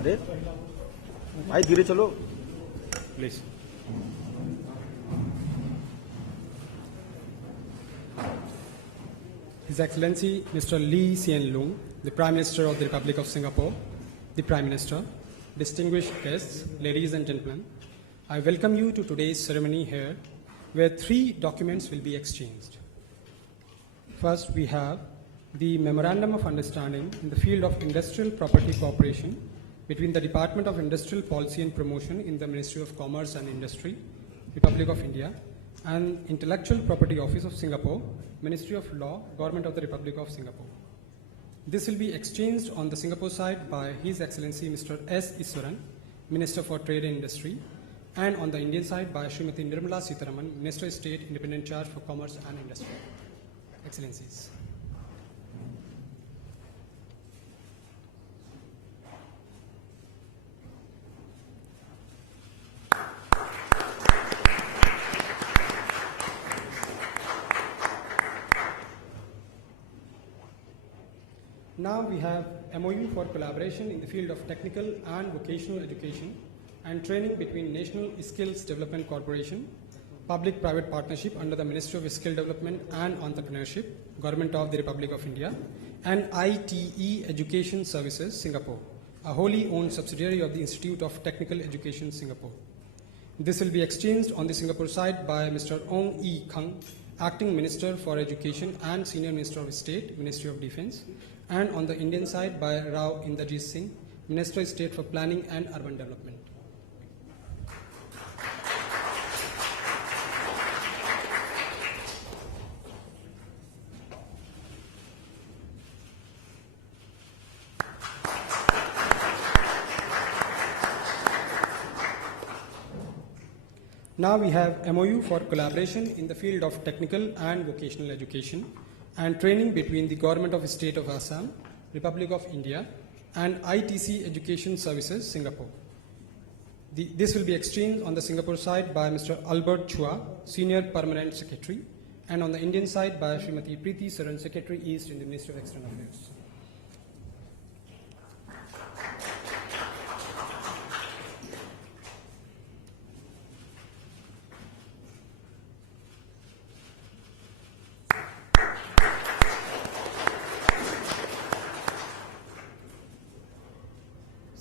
अरे भाई धीरे चलो Please. His Excellency Mr. Lee Hsien Loong, the Prime Minister of the Republic of Singapore, the Prime Minister, distinguished guests, ladies and gentlemen, I welcome you to today's ceremony here, where 3 documents will be exchanged. First, we have the Memorandum of Understanding in the field of Industrial Property Cooperation between the Department of Industrial Policy and Promotion in the Ministry of Commerce and Industry, Republic of India, and Intellectual Property Office of Singapore, Ministry of Law, Government of the Republic of Singapore. This will be exchanged on the Singapore side by His Excellency Mr. S. Iswaran, Minister for Trade and Industry, and on the Indian side by Srimati Nirmala Sitharaman, Minister of State, Independent Charge for Commerce and Industry. Excellencies. Now we have MOU for collaboration in the field of technical and vocational education and training between National Skills Development Corporation, public-private partnership under the Ministry of Skill Development and Entrepreneurship, Government of the Republic of India, and ITE Education Services, Singapore, a wholly owned subsidiary of the Institute of Technical Education, Singapore. This will be exchanged on the Singapore side by Mr. Ong E. Kung, Acting Minister for Education and Senior Minister of State, Ministry of Defence, and on the Indian side by Rao Inderjit Singh, Minister of State for Planning and Urban Development. Now we have MOU for collaboration in the field of technical and vocational education and training between the Government of the State of Assam, Republic of India, and ITC Education Services, Singapore. This will be exchanged on the Singapore side by Mr. Albert Chua, Senior Permanent Secretary, and on the Indian side by Srimati Preeti Saran, Secretary East in the Ministry of External Affairs.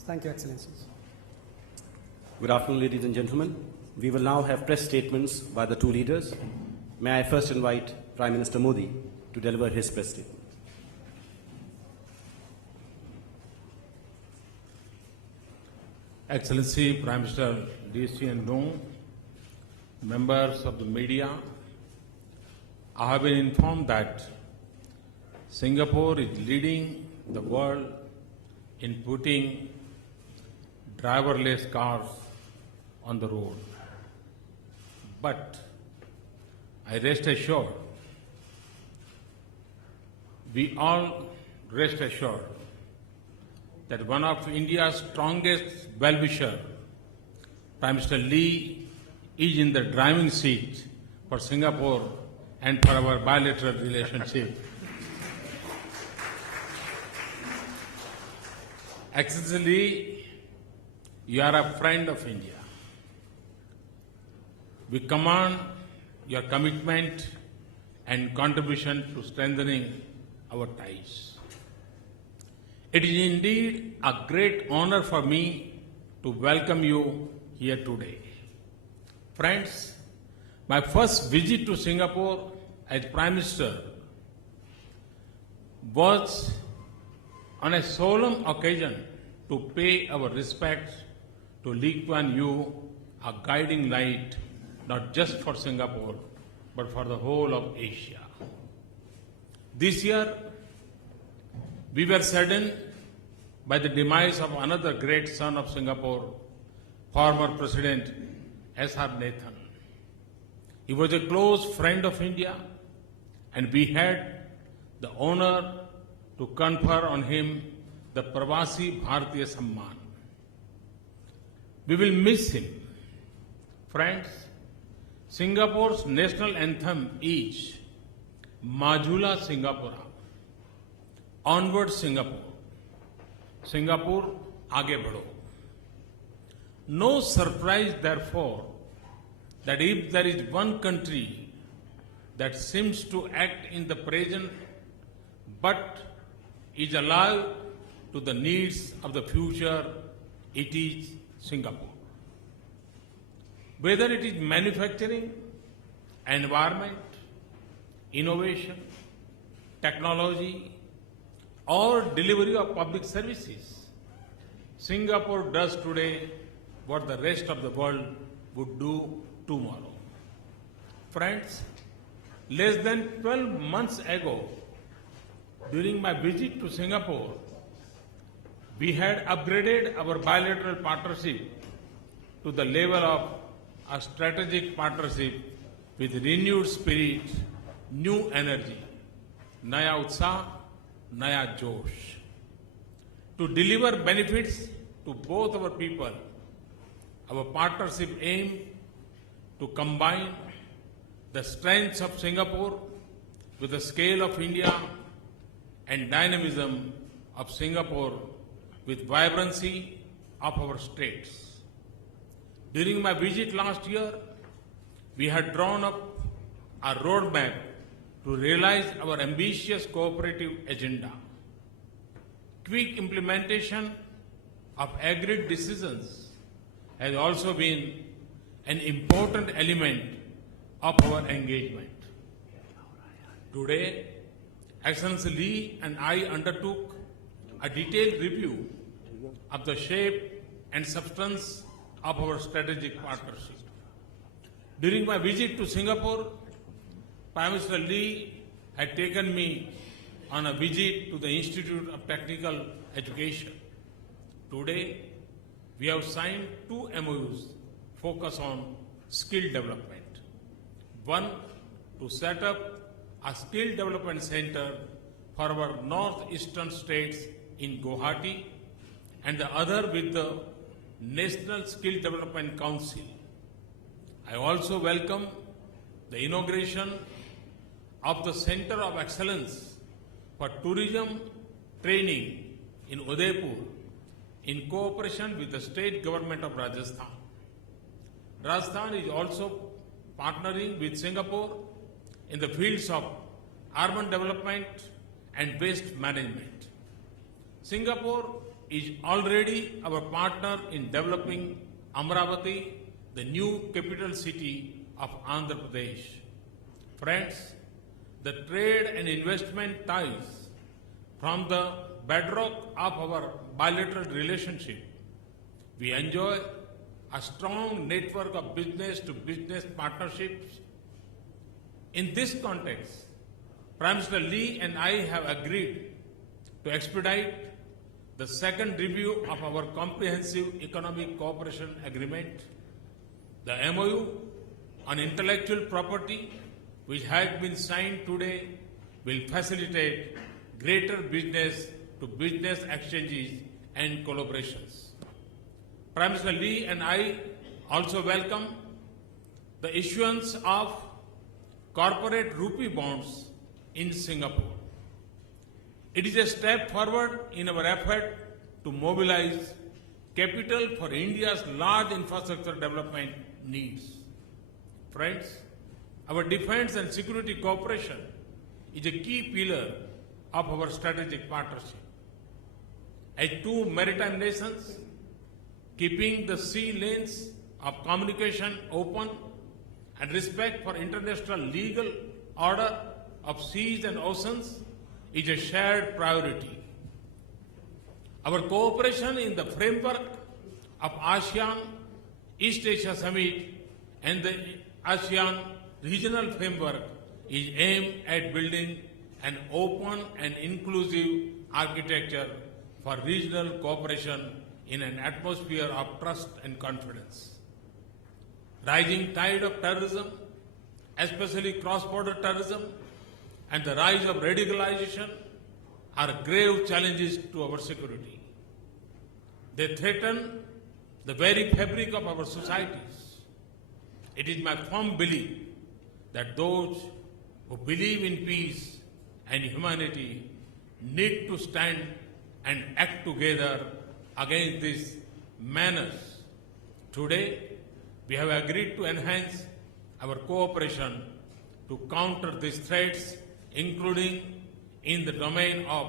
Thank you, Excellencies. Good afternoon, ladies and gentlemen. We will now have press statements by the 2 leaders. May I first invite Prime Minister Modi to deliver his press statement. Excellency Prime Minister Lee Hsien Loong, members of the media, I have been informed that Singapore is leading the world in putting driverless cars on the road. But I rest assured, we all rest assured that one of India's strongest well-wisher, Prime Minister Lee, is in the driving seat for Singapore and for our bilateral relationship. Excellency Lee, you are a friend of India. We commend your commitment and contribution to strengthening our ties. It is indeed a great honor for me to welcome you here today. Friends, my first visit to Singapore as Prime Minister was on a solemn occasion to pay our respects to Lee Kuan Yew, a guiding light not just for Singapore, but for the whole of Asia. This year, we were saddened by the demise of another great son of Singapore, former President S.R. Nathan. He was a close friend of India, and we had the honor to confer on him the Pravasi Bharatiya Samman. We will miss him. Friends, Singapore's national anthem is Majula Singapura, Onward Singapore. Singapore आगे बढ़ो. No surprise, therefore, that if there is one country that seems to act in the present but is alive to the needs of the future, it is Singapore. Whether it is manufacturing, environment, innovation, technology, or delivery of public services, Singapore does today what the rest of the world would do tomorrow. Friends, less than 12 months ago, during my visit to Singapore, we had upgraded our bilateral partnership to the level of a strategic partnership with renewed spirit, new energy, naya utsaah, naya josh. To deliver benefits to both our people, our partnership aimed to combine the strengths of Singapore with the scale of India and dynamism of Singapore with vibrancy of our states. During my visit last year, we had drawn up a roadmap to realize our ambitious cooperative agenda. Quick implementation of agreed decisions has also been an important element of our engagement. Today, Excellency Lee and I undertook a detailed review of the shape and substance of our strategic partnership. During my visit to Singapore, Prime Minister Lee had taken me on a visit to the Institute of Technical Education. Today, we have signed 2 MOUs focused on skill development. One, to set up a skill development center for our northeastern states in Guwahati, and the other with the National Skill Development Council. I also welcome the inauguration of the Center of Excellence for Tourism Training in Udaipur in cooperation with the state government of Rajasthan. Rajasthan is also partnering with Singapore in the fields of urban development and waste management. Singapore is already our partner in developing Amravati, the new capital city of Andhra Pradesh. Friends, the trade and investment ties from the bedrock of our bilateral relationship. We enjoy a strong network of business-to-business partnerships. In this context, Prime Minister Lee and I have agreed to expedite the second review of our comprehensive economic cooperation agreement. The MOU on intellectual property, which has been signed today, will facilitate greater business-to-business exchanges and collaborations. Prime Minister Lee and I also welcome the issuance of corporate rupee bonds in Singapore. It is a step forward in our effort to mobilize capital for India's large infrastructure development needs. Friends, our defense and security cooperation is a key pillar of our strategic partnership. As 2 maritime nations, keeping the sea lanes of communication open and respect for international legal order of seas and oceans is a shared priority. Our cooperation in the framework of ASEAN East Asia Summit and the ASEAN Regional Framework is aimed at building an open and inclusive architecture for regional cooperation in an atmosphere of trust and confidence. Rising tide of terrorism, especially cross-border terrorism, and the rise of radicalization are grave challenges to our security. They threaten the very fabric of our societies. It is my firm belief that those who believe in peace and humanity need to stand and act together against this menace. Today, we have agreed to enhance our cooperation to counter these threats, including in the domain of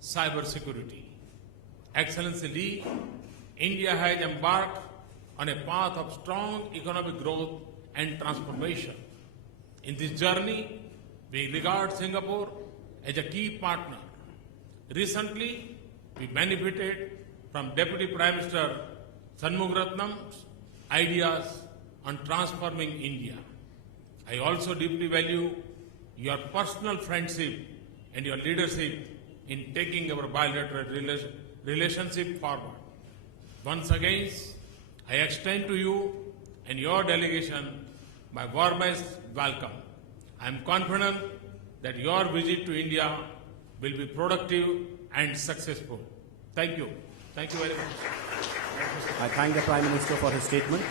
cybersecurity. Excellency Lee, India has embarked on a path of strong economic growth and transformation. In this journey, we regard Singapore as a key partner. Recently, we benefited from Deputy Prime Minister Shanmugaratnam's ideas on transforming India. I also deeply value your personal friendship and your leadership in taking our bilateral relationship forward. Once again, I extend to you and your delegation my warmest welcome. I am confident that your visit to India will be productive and successful. Thank you. Thank you very much. I thank the Prime Minister for his statement.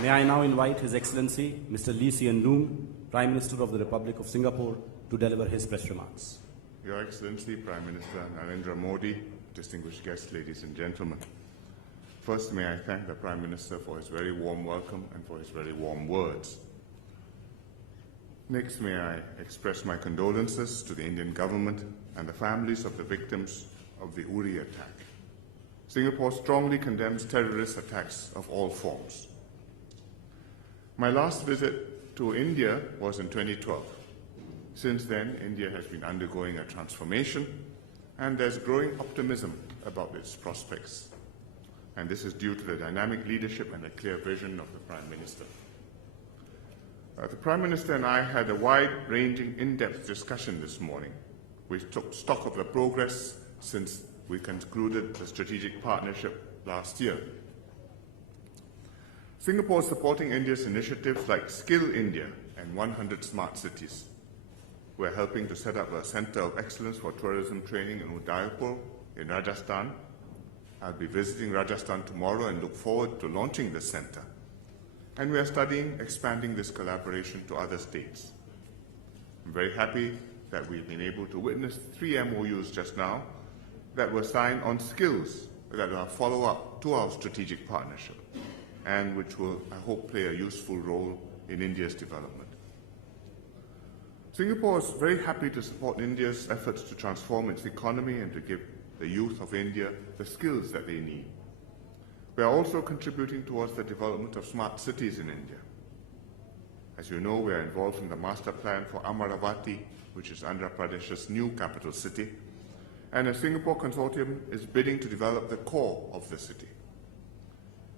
May I now invite His Excellency Mr. Lee Hsien Loong, Prime Minister of the Republic of Singapore, to deliver his press remarks. Your Excellency, Prime Minister Narendra Modi, distinguished guests, ladies and gentlemen. First, may I thank the Prime Minister for his very warm welcome and for his very warm words. Next, may I express my condolences to the Indian government and the families of the victims of the Uri attack. Singapore strongly condemns terrorist attacks of all forms. My last visit to India was in 2012. Since then, India has been undergoing a transformation, and there's growing optimism about its prospects. And this is due to the dynamic leadership and the clear vision of the Prime Minister. The Prime Minister and I had a wide-ranging, in-depth discussion this morning. We took stock of the progress since we concluded the strategic partnership last year. Singapore is supporting India's initiatives like Skill India and 100 Smart Cities. We're helping to set up a Centre of Excellence for Tourism Training in Udaipur in Rajasthan. I'll be visiting Rajasthan tomorrow and look forward to launching this centre. And we are studying expanding this collaboration to other states. I'm very happy that we've been able to witness 3 MOUs just now that were signed on skills that are a follow-up to our strategic partnership and which will, I hope, play a useful role in India's development. Singapore is very happy to support India's efforts to transform its economy and to give the youth of India the skills that they need. We are also contributing towards the development of smart cities in India. As you know, we are involved in the master plan for Amaravati, which is Andhra Pradesh's new capital city, and a Singapore consortium is bidding to develop the core of the city.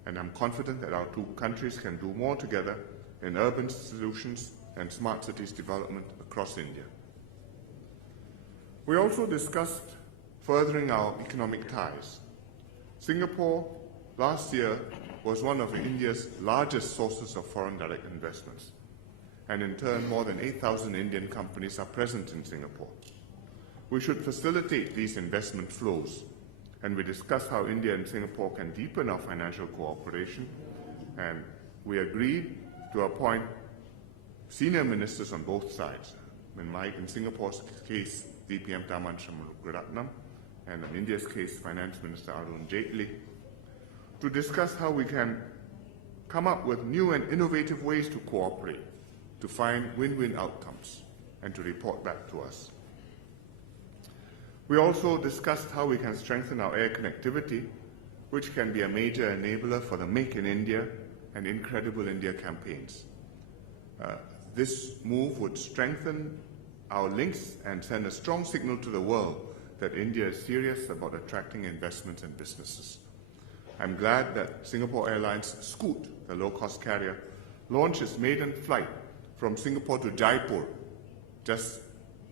And I'm confident that our two countries can do more together in urban solutions and smart cities development across India. We also discussed furthering our economic ties. Singapore last year was one of India's largest sources of foreign direct investments, and in turn more than 8,000 Indian companies are present in Singapore. We should facilitate these investment flows, and we discussed how India and Singapore can deepen our financial cooperation, and we agreed to appoint senior ministers on both sides. In Singapore's case, DPM Tharman Shanmugaratnam, and in India's case, Finance Minister Arun Jaitley, to discuss how we can come up with new and innovative ways to cooperate, to find win-win outcomes, and to report back to us. We also discussed how we can strengthen our air connectivity, which can be a major enabler for the Make in India and Incredible India campaigns. This move would strengthen our links and send a strong signal to the world that India is serious about attracting investments and businesses. I'm glad that Singapore Airlines Scoot, the low-cost carrier, launched its maiden flight from Singapore to Jaipur just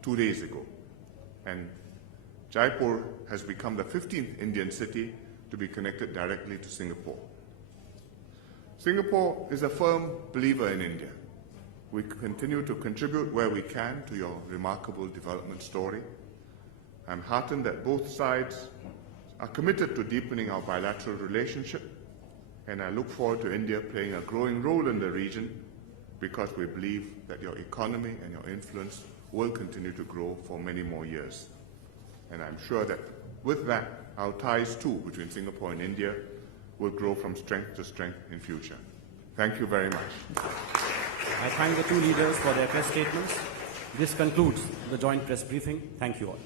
2 days ago. And Jaipur has become the 15th Indian city to be connected directly to Singapore. Singapore is a firm believer in India. We continue to contribute where we can to your remarkable development story. I'm heartened that both sides are committed to deepening our bilateral relationship, and I look forward to India playing a growing role in the region because we believe that your economy and your influence will continue to grow for many more years. And I'm sure that with that, our ties too between Singapore and India will grow from strength to strength in future. Thank you very much. I thank the two leaders for their press statements. This concludes the joint press briefing. Thank you all.